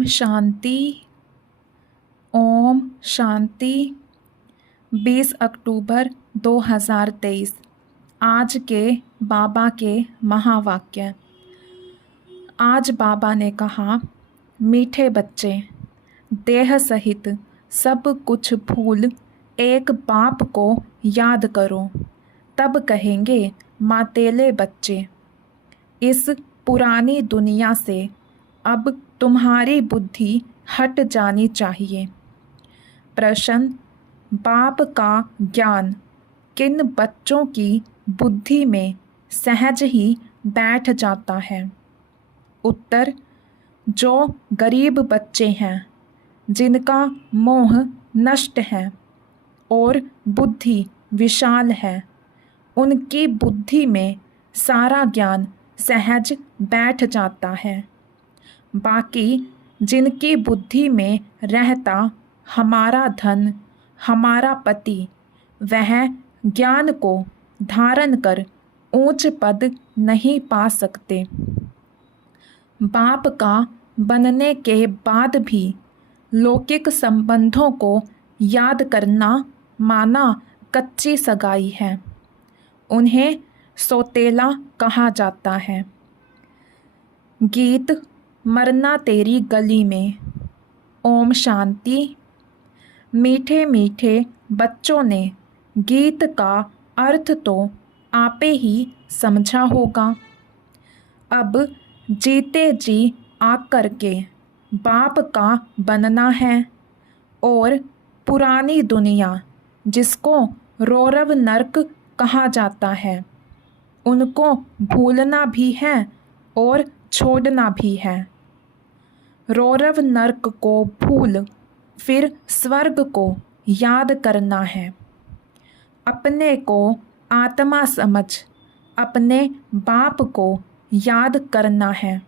ओम शांति। ओम शांति। 20 अक्टूबर 2023। आज के बाबा के महावाक्य। आज बाबा ने कहा, मीठे बच्चे, देह सहित सब कुछ भूल एक बाप को याद करो, तब कहेंगे मातेले बच्चे। इस पुरानी दुनिया से अब तुम्हारी बुद्धि हट जानी चाहिए। प्रश्न, बाप का ज्ञान किन बच्चों की बुद्धि में सहज ही बैठ जाता है? उत्तर, जो गरीब बच्चे हैं, जिनका मोह नष्ट है और बुद्धि विशाल है, उनकी बुद्धि में सारा ज्ञान सहज बैठ जाता है। बाकी जिनकी बुद्धि में रहता हमारा धन, हमारा पति, वह ज्ञान को धारण कर ऊंच पद नहीं पा सकते। बाप का बनने के बाद भी लौकिक संबंधों को याद करना माना कच्ची सगाई है। उन्हें सौतेला कहा जाता है। गीत मरना तेरी गली में। ओम शांति। मीठे मीठे बच्चों ने गीत का अर्थ तो आपे ही समझा होगा। अब जीते जी आकर के बाप का बनना है और पुरानी दुनिया, जिसको रौरव नरक कहा जाता है, उनको भूलना भी है और छोड़ना भी है। रौरव नरक को भूल फिर स्वर्ग को याद करना है। अपने को आत्मा समझ अपने बाप को याद करना है।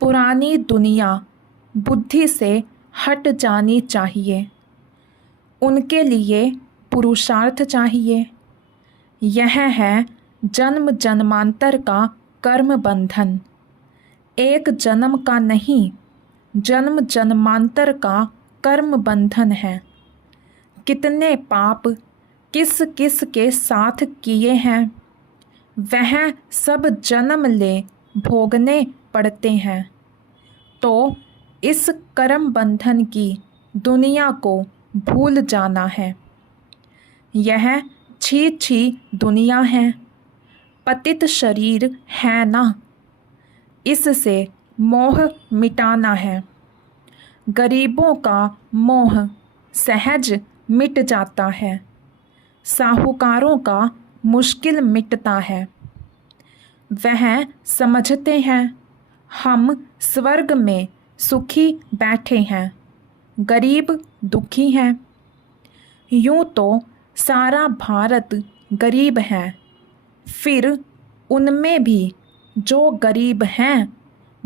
पुरानी दुनिया बुद्धि से हट जानी चाहिए। उनके लिए पुरुषार्थ चाहिए। यह है जन्म जन्मांतर का कर्म बंधन। एक जन्म का नहीं, जन्म जन्मांतर का कर्म बंधन है। कितने पाप किस किस के साथ किए हैं, वह सब जन्म ले भोगने पड़ते हैं। तो इस कर्म बंधन की दुनिया को भूल जाना है। यह छी छी दुनिया है, पतित शरीर है ना। इससे मोह मिटाना है। गरीबों का मोह सहज मिट जाता है। साहूकारों का मुश्किल मिटता है। वह समझते हैं हम स्वर्ग में सुखी बैठे हैं, गरीब दुखी हैं। यूं तो सारा भारत गरीब है, फिर उनमें भी जो गरीब हैं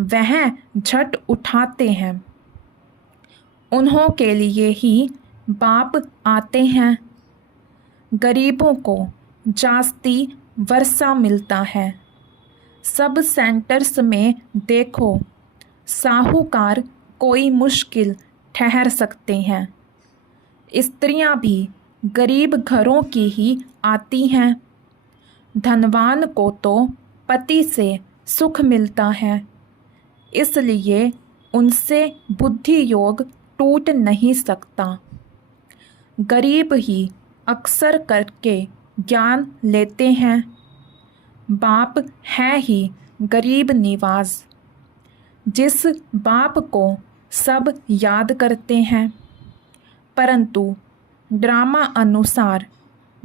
वह झट उठाते हैं। उन्हों के लिए ही बाप आते हैं। गरीबों को जास्ती वर्षा मिलता है। सब सेंटर्स में देखो, साहूकार कोई मुश्किल ठहर सकते हैं। स्त्रियां भी गरीब घरों की ही आती हैं। धनवान को तो पति से सुख मिलता है, इसलिए उनसे बुद्धि योग टूट नहीं सकता। गरीब ही अक्सर करके ज्ञान लेते हैं। बाप है ही गरीब निवाज। जिस बाप को सब याद करते हैं, परंतु ड्रामा अनुसार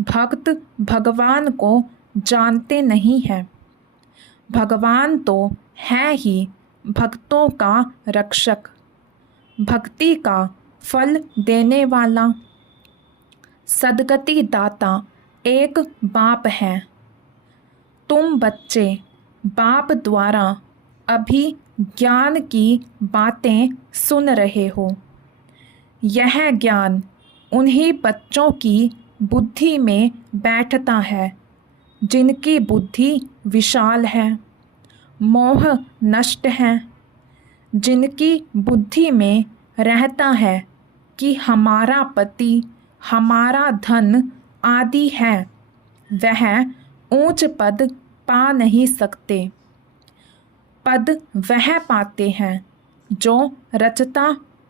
भक्त भगवान को जानते नहीं हैं। भगवान तो है ही भक्तों का रक्षक, भक्ति का फल देने वाला। सदगति दाता एक बाप है। तुम बच्चे बाप द्वारा अभी ज्ञान की बातें सुन रहे हो। यह ज्ञान उन्हीं बच्चों की बुद्धि में बैठता है जिनकी बुद्धि विशाल है, मोह नष्ट है, जिनकी बुद्धि में रहता है कि हमारा पति, हमारा धन आदि है, वह ऊंच पद पा नहीं सकते। पद वह पाते हैं जो रचता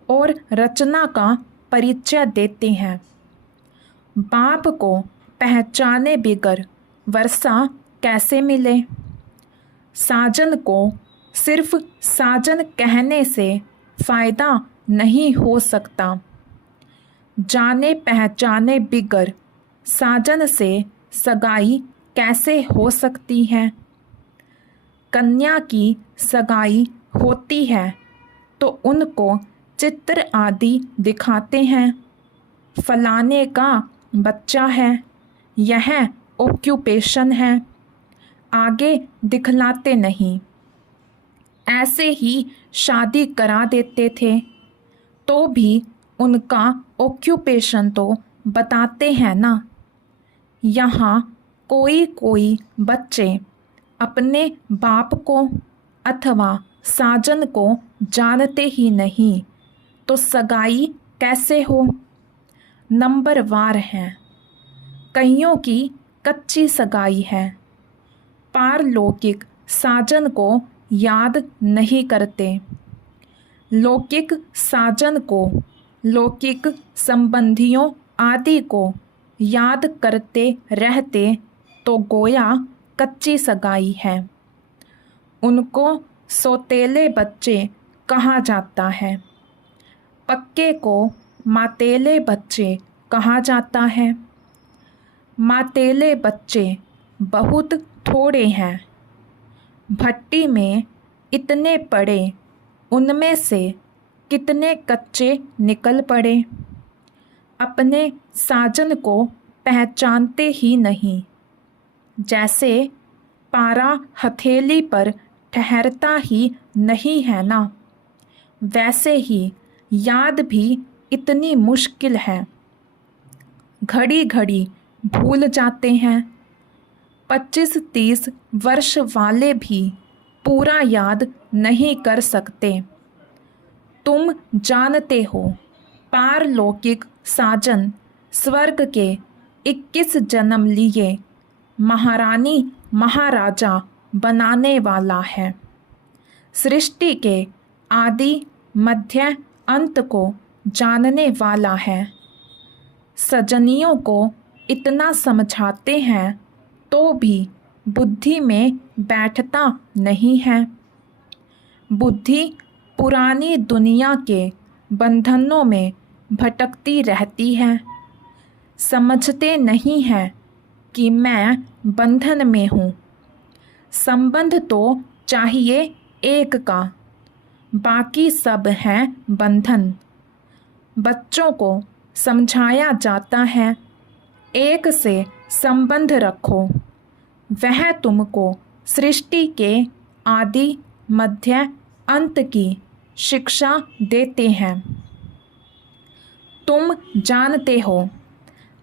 और रचना का परिचय देते हैं। बाप को पहचाने बिगर वर्षा कैसे मिले? साजन को सिर्फ साजन कहने से फायदा नहीं हो सकता। जाने पहचाने बिगर साजन से सगाई कैसे हो सकती है? कन्या की सगाई होती है तो उनको चित्र आदि दिखाते हैं। फलाने का बच्चा है, यह ऑक्यूपेशन है, आगे दिखलाते नहीं। ऐसे ही शादी करा देते थे तो भी उनका ऑक्यूपेशन तो बताते हैं ना। यहाँ कोई कोई बच्चे अपने बाप को अथवा साजन को जानते ही नहीं, तो सगाई कैसे हो? नंबरवार हैं। कईयों की कच्ची सगाई है, पारलौकिक साजन को याद नहीं करते। लौकिक साजन को लौकिक संबंधियों आदि को याद करते रहते तो गोया कच्ची सगाई है। उनको सौतेले बच्चे कहा जाता है, पक्के को मातेले बच्चे कहा जाता है। मातेले बच्चे बहुत थोड़े हैं। भट्टी में इतने पड़े, उनमें से कितने कच्चे निकल पड़े। अपने साजन को पहचानते ही नहीं। जैसे पारा हथेली पर ठहरता ही नहीं है ना, वैसे ही याद भी इतनी मुश्किल है। घड़ी घड़ी भूल जाते हैं। 25-30 वर्ष वाले भी पूरा याद नहीं कर सकते। तुम जानते हो, पारलौकिक साजन स्वर्ग के 21 जन्म लिए महारानी महाराजा बनाने वाला है। सृष्टि के आदि मध्य अंत को जानने वाला है। सजनियों को इतना समझाते हैं तो भी बुद्धि में बैठता नहीं है। बुद्धि पुरानी दुनिया के बंधनों में भटकती रहती है। समझते नहीं है कि मैं बंधन में हूँ। संबंध तो चाहिए एक का, बाकी सब है बंधन। बच्चों को समझाया जाता है, एक से संबंध रखो, वह तुमको सृष्टि के आदि मध्य अंत की शिक्षा देते हैं। तुम जानते हो,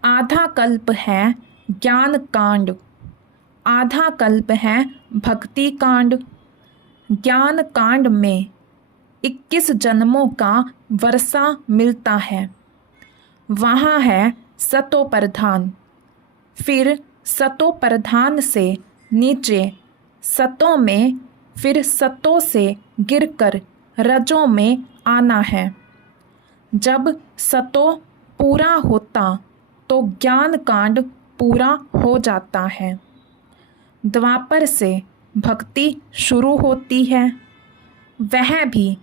आधा कल्प है ज्ञान कांड, आधा कल्प है भक्ति कांड। ज्ञान कांड में 21 जन्मों का वर्षा मिलता है। वहाँ है सतो प्रधान, फिर सतो प्रधान से नीचे सतों में, फिर सतों से गिरकर रजों में आना है। जब सतो पूरा होता तो ज्ञान कांड पूरा हो जाता है। द्वापर से भक्ति शुरू होती है, वह भी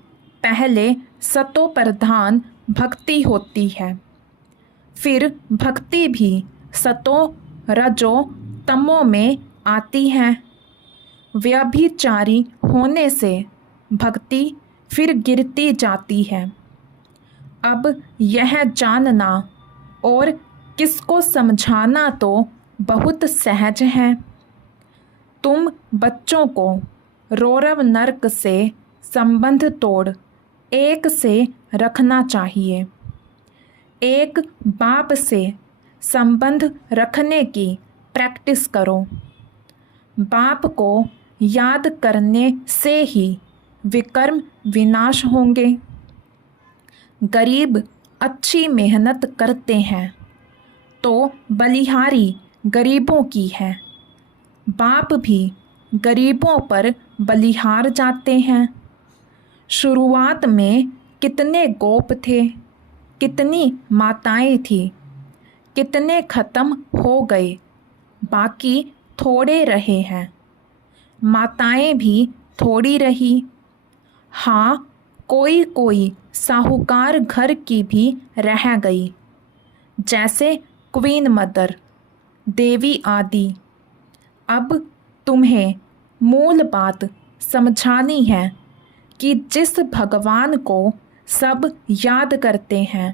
पहले सतो प्रधान भक्ति होती है। फिर भक्ति भी सतो रजो तमो में आती है। व्यभिचारी होने से भक्ति फिर गिरती जाती है। अब यह जानना और किसको समझाना तो बहुत सहज है। तुम बच्चों को रौरव नरक से संबंध तोड़ एक से रखना चाहिए। एक बाप से संबंध रखने की प्रैक्टिस करो। बाप को याद करने से ही विकर्म विनाश होंगे। गरीब अच्छी मेहनत करते हैं तो बलिहारी गरीबों की है। बाप भी गरीबों पर बलिहार जाते हैं। शुरुआत में कितने गोप थे, कितनी माताएं थी, कितने खत्म हो गए, बाकी थोड़े रहे हैं। माताएं भी थोड़ी रही। हाँ, कोई कोई साहूकार घर की भी रह गई, जैसे क्वीन मदर, देवी आदि। अब तुम्हें मूल बात समझानी है कि जिस भगवान को सब याद करते हैं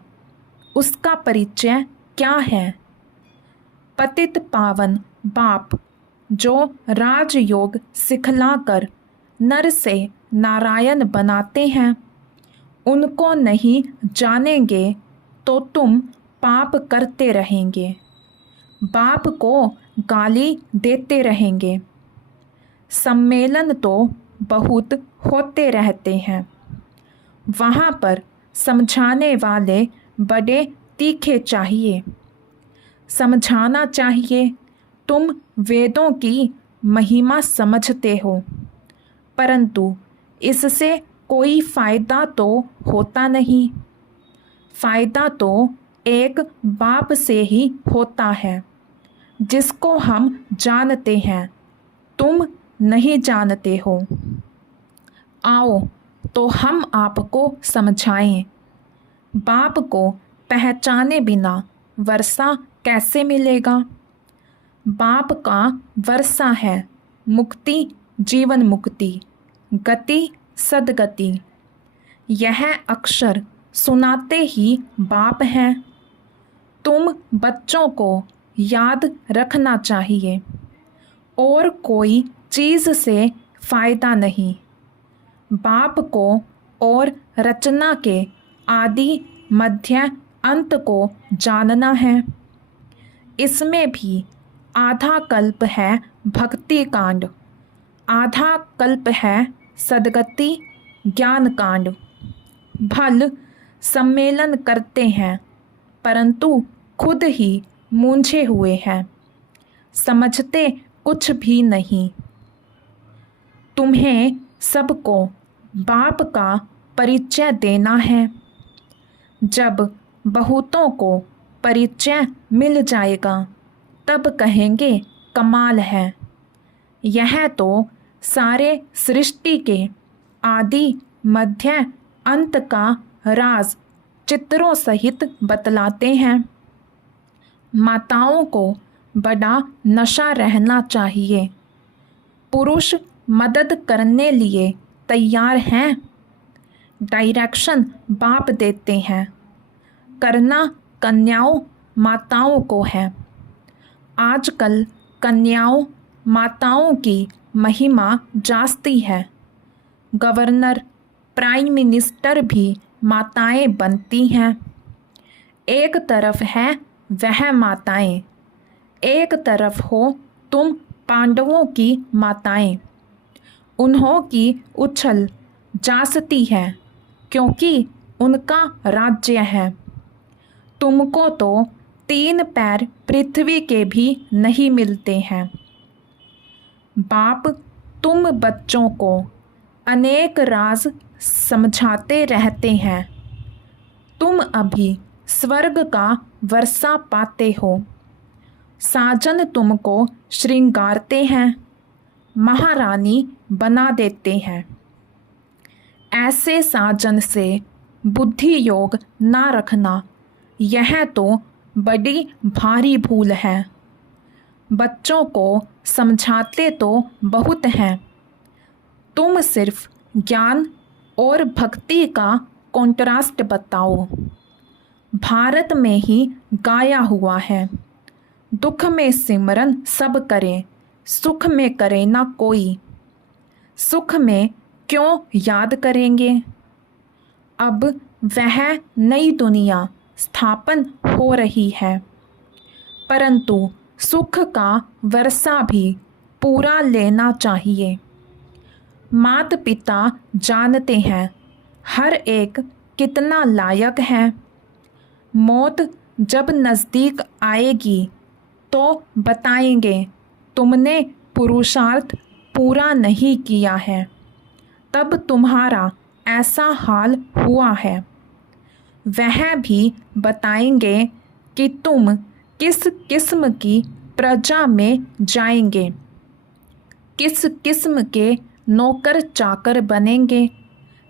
उसका परिचय क्या है। पतित पावन बाप जो राजयोग सिखलाकर नर से नारायण बनाते हैं, उनको नहीं जानेंगे तो तुम पाप करते रहेंगे, बाप को गाली देते रहेंगे। सम्मेलन तो बहुत होते रहते हैं, वहाँ पर समझाने वाले बड़े तीखे चाहिए। समझाना चाहिए, तुम वेदों की महिमा समझते हो, परंतु इससे कोई फ़ायदा तो होता नहीं। फ़ायदा तो एक बाप से ही होता है जिसको हम जानते हैं, तुम नहीं जानते हो। आओ तो हम आपको समझाएं। बाप को पहचाने बिना वर्षा कैसे मिलेगा। बाप का वर्षा है मुक्ति, जीवन मुक्ति, गति सदगति। यह अक्षर सुनाते ही बाप हैं। तुम बच्चों को याद रखना चाहिए, और कोई चीज़ से फ़ायदा नहीं। बाप को और रचना के आदि मध्य अंत को जानना है। इसमें भी आधा कल्प है भक्ति कांड, आधा कल्प है सदगति ज्ञान कांड। भल सम्मेलन करते हैं परंतु खुद ही मूंझे हुए हैं, समझते कुछ भी नहीं। तुम्हें सबको बाप का परिचय देना है। जब बहुतों को परिचय मिल जाएगा तब कहेंगे कमाल है। यह तो सारे सृष्टि के आदि मध्य अंत का राज चित्रों सहित बतलाते हैं। माताओं को बड़ा नशा रहना चाहिए। पुरुष मदद करने लिए तैयार हैं, डायरेक्शन बाप देते हैं, करना कन्याओं माताओं को है। आजकल कन्याओं माताओं की महिमा जास्ती है। गवर्नर, प्राइम मिनिस्टर भी माताएं बनती हैं। एक तरफ है वह माताएं, एक तरफ हो तुम पांडवों की माताएं। उन्हों की उछल जासती है क्योंकि उनका राज्य है। तुमको तो 3 पैर पृथ्वी के भी नहीं मिलते हैं। बाप तुम बच्चों को अनेक राज समझाते रहते हैं। तुम अभी स्वर्ग का वर्षा पाते हो। साजन तुमको श्रृंगारते हैं, महारानी बना देते हैं। ऐसे साजन से बुद्धि योग ना रखना, यह तो बड़ी भारी भूल है। बच्चों को समझाते तो बहुत हैं, तुम सिर्फ ज्ञान और भक्ति का कॉन्ट्रास्ट बताओ। भारत में ही गाया हुआ है, दुख में सिमरन सब करें, सुख में करे ना कोई। सुख में क्यों याद करेंगे। अब वह नई दुनिया स्थापन हो रही है, परंतु सुख का वर्षा भी पूरा लेना चाहिए। माता पिता जानते हैं हर एक कितना लायक है। मौत जब नज़दीक आएगी तो बताएंगे तुमने पुरुषार्थ पूरा नहीं किया है, तब तुम्हारा ऐसा हाल हुआ है। वह भी बताएंगे कि तुम किस किस्म की प्रजा में जाएंगे, किस किस्म के नौकर चाकर बनेंगे,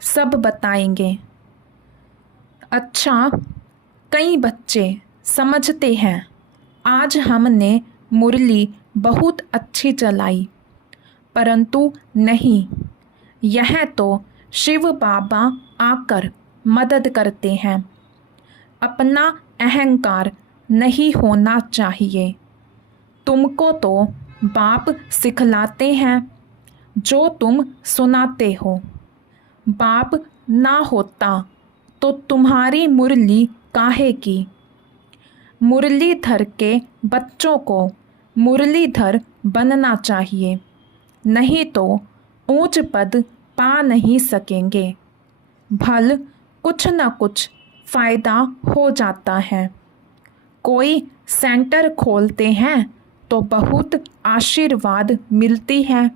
सब बताएंगे। अच्छा, कई बच्चे समझते हैं आज हमने मुरली बहुत अच्छी चलाई, परंतु नहीं, यह तो शिव बाबा आकर मदद करते हैं। अपना अहंकार नहीं होना चाहिए। तुमको तो बाप सिखलाते हैं जो तुम सुनाते हो। बाप ना होता तो तुम्हारी मुरली काहे की। मुरलीधर के बच्चों को मुरलीधर बनना चाहिए, नहीं तो ऊंच पद पा नहीं सकेंगे। भल कुछ न कुछ फ़ायदा हो जाता है। कोई सेंटर खोलते हैं तो बहुत आशीर्वाद मिलती है।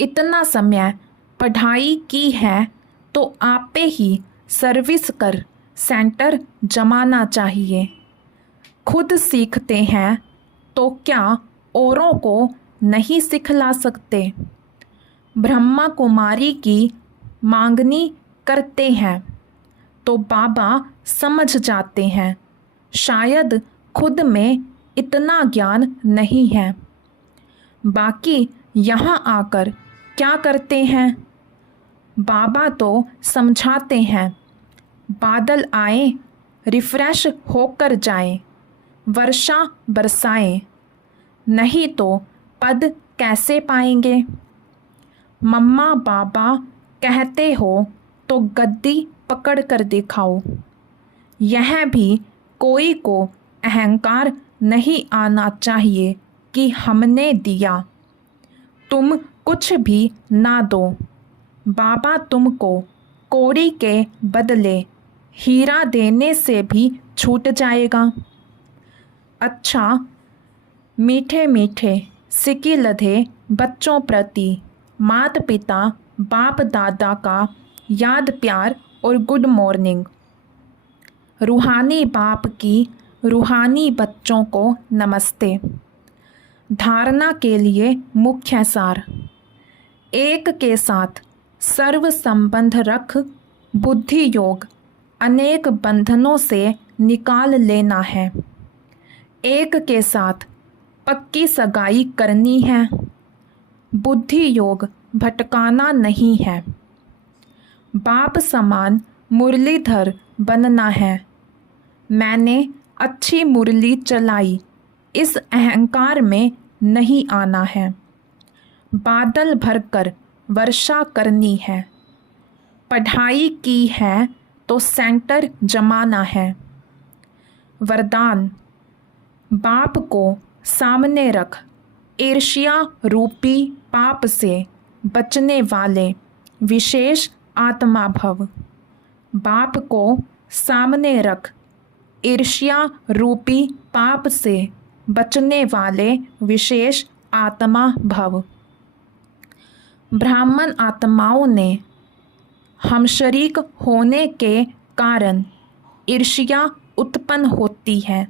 इतना समय पढ़ाई की है तो आपे ही सर्विस कर सेंटर जमाना चाहिए। खुद सीखते हैं तो क्या औरों को नहीं सिखला सकते। ब्रह्मा कुमारी की मांगनी करते हैं तो बाबा समझ जाते हैं शायद खुद में इतना ज्ञान नहीं है। बाकी यहाँ आकर क्या करते हैं। बाबा तो समझाते हैं बादल आए, रिफ्रेश होकर जाए, वर्षा बरसाएं, नहीं तो पद कैसे पाएंगे। मम्मा बाबा कहते हो तो गद्दी पकड़ कर दिखाओ। यह भी कोई को अहंकार नहीं आना चाहिए कि हमने दिया, तुम कुछ भी ना दो। बाबा तुमको कौड़ी के बदले हीरा देने से भी छूट जाएगा। अच्छा, मीठे मीठे सिक्के लधे बच्चों प्रति माता पिता बाप दादा का याद प्यार और गुड मॉर्निंग। रूहानी बाप की रूहानी बच्चों को नमस्ते। धारणा के लिए मुख्य सार। एक के साथ सर्व संबंध रख बुद्धि योग अनेक बंधनों से निकाल लेना है। एक के साथ पक्की सगाई करनी है। बुद्धि योग भटकाना नहीं है। बाप समान मुरलीधर बनना है। मैंने अच्छी मुरली चलाई, इस अहंकार में नहीं आना है। बादल भरकर वर्षा करनी है। पढ़ाई की है तो सेंटर जमाना है। वरदान। बाप को सामने रख ईर्ष्या रूपी पाप से बचने वाले विशेष आत्मा भव। बाप को सामने रख ईर्ष्या रूपी पाप से बचने वाले विशेष आत्मा भव। ब्राह्मण आत्माओं ने हमशरीक होने के कारण ईर्ष्या उत्पन्न होती है।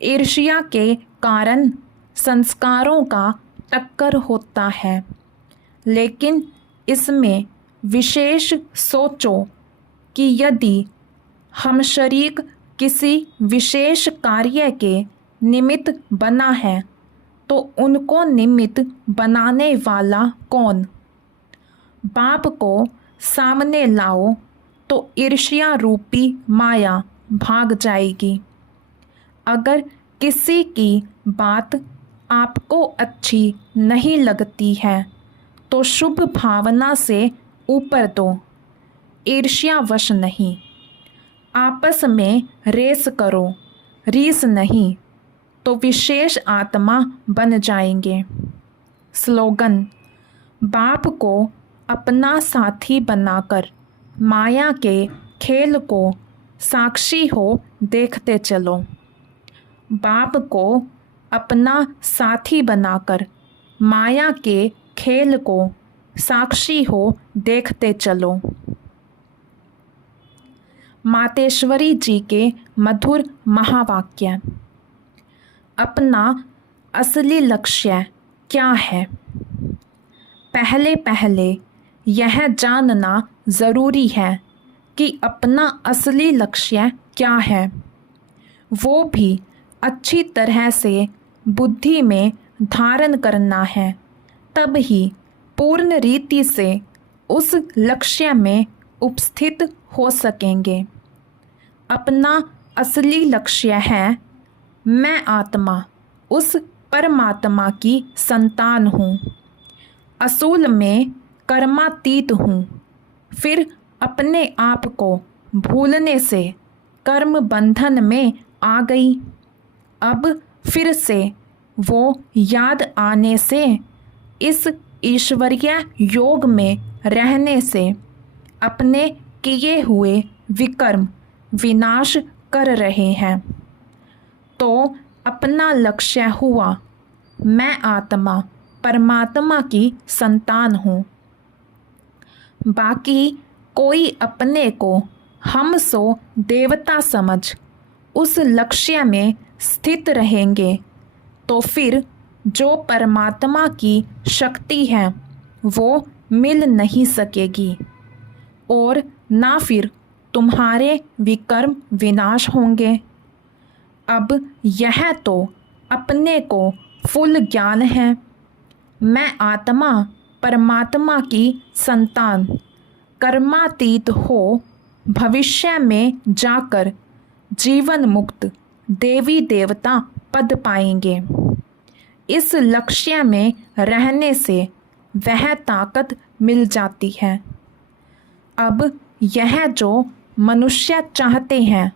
ईर्ष्या के कारण संस्कारों का टक्कर होता है, लेकिन इसमें विशेष सोचो कि यदि हमशरीक किसी विशेष कार्य के निमित्त बना है तो उनको निमित्त बनाने वाला कौन। बाप को सामने लाओ तो ईर्ष्या रूपी माया भाग जाएगी। अगर किसी की बात आपको अच्छी नहीं लगती है तो शुभ भावना से ऊपर दो, ईर्ष्यावश नहीं। आपस में रेस करो, रीस नहीं, तो विशेष आत्मा बन जाएंगे। स्लोगन। बाप को अपना साथी बनाकर माया के खेल को साक्षी हो देखते चलो। बाप को अपना साथी बनाकर माया के खेल को साक्षी हो देखते चलो। मातेश्वरी जी के मधुर महावाक्य। अपना असली लक्ष्य क्या है? पहले पहले यह जानना ज़रूरी है कि अपना असली लक्ष्य क्या है। वो भी अच्छी तरह से बुद्धि में धारण करना है, तब ही पूर्ण रीति से उस लक्ष्य में उपस्थित हो सकेंगे। अपना असली लक्ष्य है, मैं आत्मा उस परमात्मा की संतान हूँ, असूल में कर्मातीत हूँ। फिर अपने आप को भूलने से कर्म बंधन में आ गई। अब फिर से वो याद आने से इस ईश्वरीय योग में रहने से अपने किए हुए विकर्म विनाश कर रहे हैं। तो अपना लक्ष्य हुआ, मैं आत्मा परमात्मा की संतान हूँ। बाकी कोई अपने को हम सो देवता समझ उस लक्ष्य में स्थित रहेंगे तो फिर जो परमात्मा की शक्ति है वो मिल नहीं सकेगी और ना फिर तुम्हारे विकर्म विनाश होंगे। अब यह तो अपने को फुल ज्ञान है, मैं आत्मा परमात्मा की संतान कर्मातीत हो भविष्य में जाकर जीवन मुक्त देवी देवता पद पाएंगे। इस लक्ष्य में रहने से वह ताकत मिल जाती है। अब यह जो मनुष्य चाहते हैं,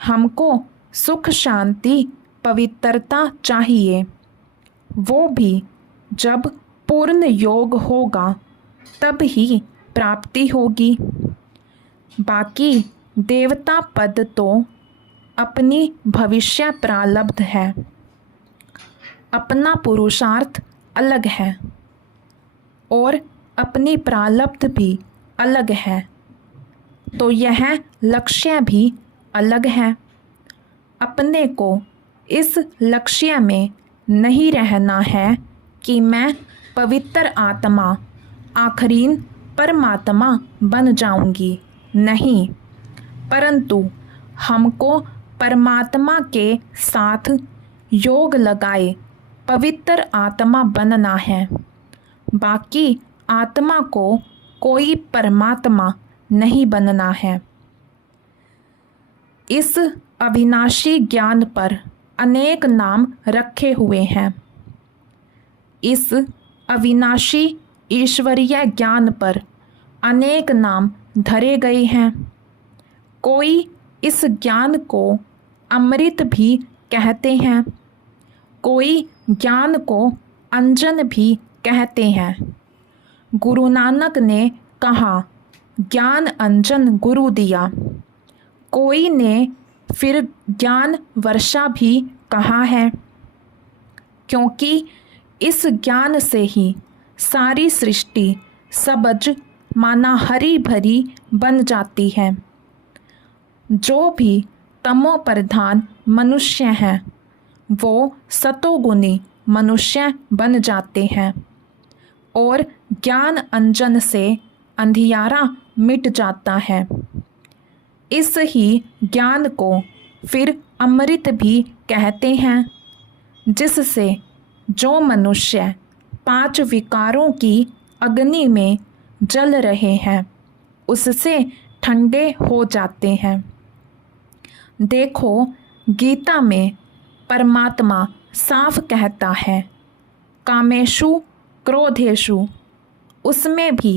हमको सुख शांति पवित्रता चाहिए, वो भी जब पूर्ण योग होगा तब ही प्राप्ति होगी। बाकी देवता पद तो अपनी भविष्य प्रारब्ध है, अपना पुरुषार्थ अलग है और अपनी प्रारब्ध भी अलग है, तो यह लक्ष्य भी अलग है। अपने को इस लक्ष्य में नहीं रहना है कि मैं पवित्र आत्मा आखरीन परमात्मा बन जाऊंगी, नहीं, परंतु हमको परमात्मा के साथ योग लगाए पवित्र आत्मा बनना है। बाकी आत्मा को कोई परमात्मा नहीं बनना है। इस अविनाशी ज्ञान पर अनेक नाम रखे हुए हैं। इस अविनाशी ईश्वरीय ज्ञान पर अनेक नाम धरे गए हैं। कोई इस ज्ञान को अमृत भी कहते हैं, कोई ज्ञान को अंजन भी कहते हैं। गुरु नानक ने कहा, ज्ञान अंजन गुरु दिया। कोई ने फिर ज्ञान वर्षा भी कहा है, क्योंकि इस ज्ञान से ही सारी सृष्टि सबज माना हरी भरी बन जाती है। जो भी तमो प्रधान मनुष्य हैं वो सतोगुणी मनुष्य बन जाते हैं और ज्ञान अंजन से अंधियारा मिट जाता है। इस ही ज्ञान को फिर अमृत भी कहते हैं, जिससे जो मनुष्य 5 विकारों की अग्नि में जल रहे हैं उससे ठंडे हो जाते हैं। देखो, गीता में परमात्मा साफ कहता है, कामेषु क्रोधेषु, उसमें भी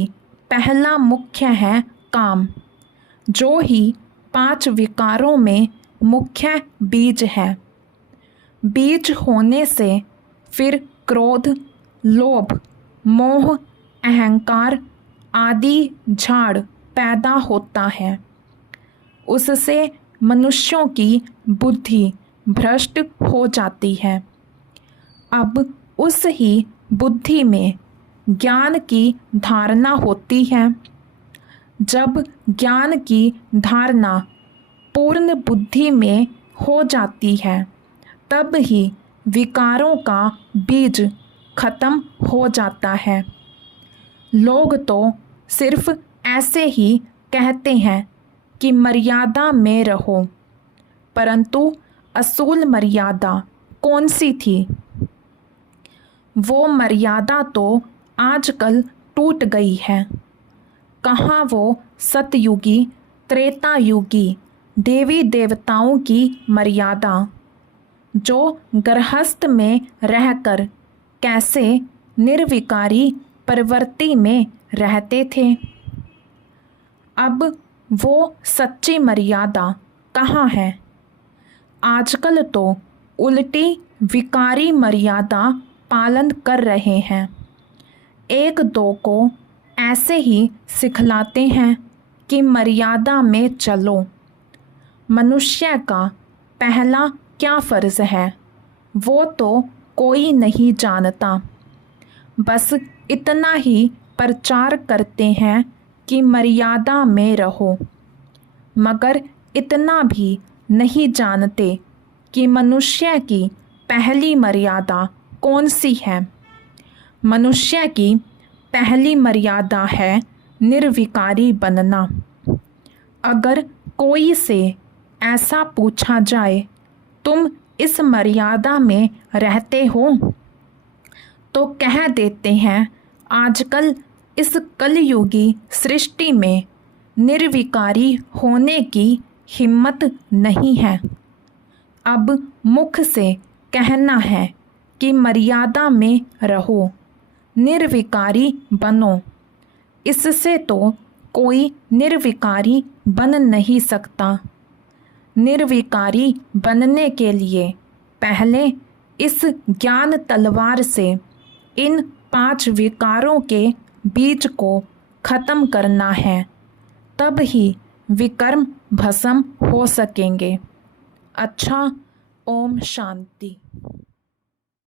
पहला मुख्य है काम, जो ही 5 विकारों में मुख्य बीज है। बीज होने से फिर क्रोध, लोभ, मोह अहंकार आदि झाड़ पैदा होता है। उससे मनुष्यों की बुद्धि भ्रष्ट हो जाती है। अब उस ही बुद्धि में ज्ञान की धारणा होती है। जब ज्ञान की धारणा पूर्ण बुद्धि में हो जाती है, तब ही विकारों का बीज खत्म हो जाता है। लोग तो सिर्फ ऐसे ही कहते हैं कि मर्यादा में रहो, परंतु असूल मर्यादा कौन सी थी? वो मर्यादा तो आजकल टूट गई है। कहाँ वो सतयुगी त्रेता युगी देवी देवताओं की मर्यादा, जो गृहस्थ में रहकर कैसे निर्विकारी प्रवृत्ति में रहते थे। अब वो सच्ची मर्यादा कहाँ है? आजकल तो उल्टी विकारी मर्यादा पालन कर रहे हैं। एक दो को ऐसे ही सिखलाते हैं कि मर्यादा में चलो। मनुष्य का पहला क्या फ़र्ज़ है, वो तो कोई नहीं जानता। बस इतना ही प्रचार करते हैं कि मर्यादा में रहो, मगर इतना भी नहीं जानते कि मनुष्य की पहली मर्यादा कौन सी है। मनुष्य की पहली मर्यादा है निर्विकारी बनना। अगर कोई से ऐसा पूछा जाए, तुम इस मर्यादा में रहते हो, तो कह देते हैं, आजकल इस कलयुगी सृष्टि में निर्विकारी होने की हिम्मत नहीं है। अब मुख से कहना है कि मर्यादा में रहो, निर्विकारी बनो। इससे तो कोई निर्विकारी बन नहीं सकता। निर्विकारी बनने के लिए पहले इस ज्ञान तलवार से इन 5 विकारों के बीज को खत्म करना है, तब ही विकर्म भस्म हो सकेंगे। अच्छा, ओम शांति।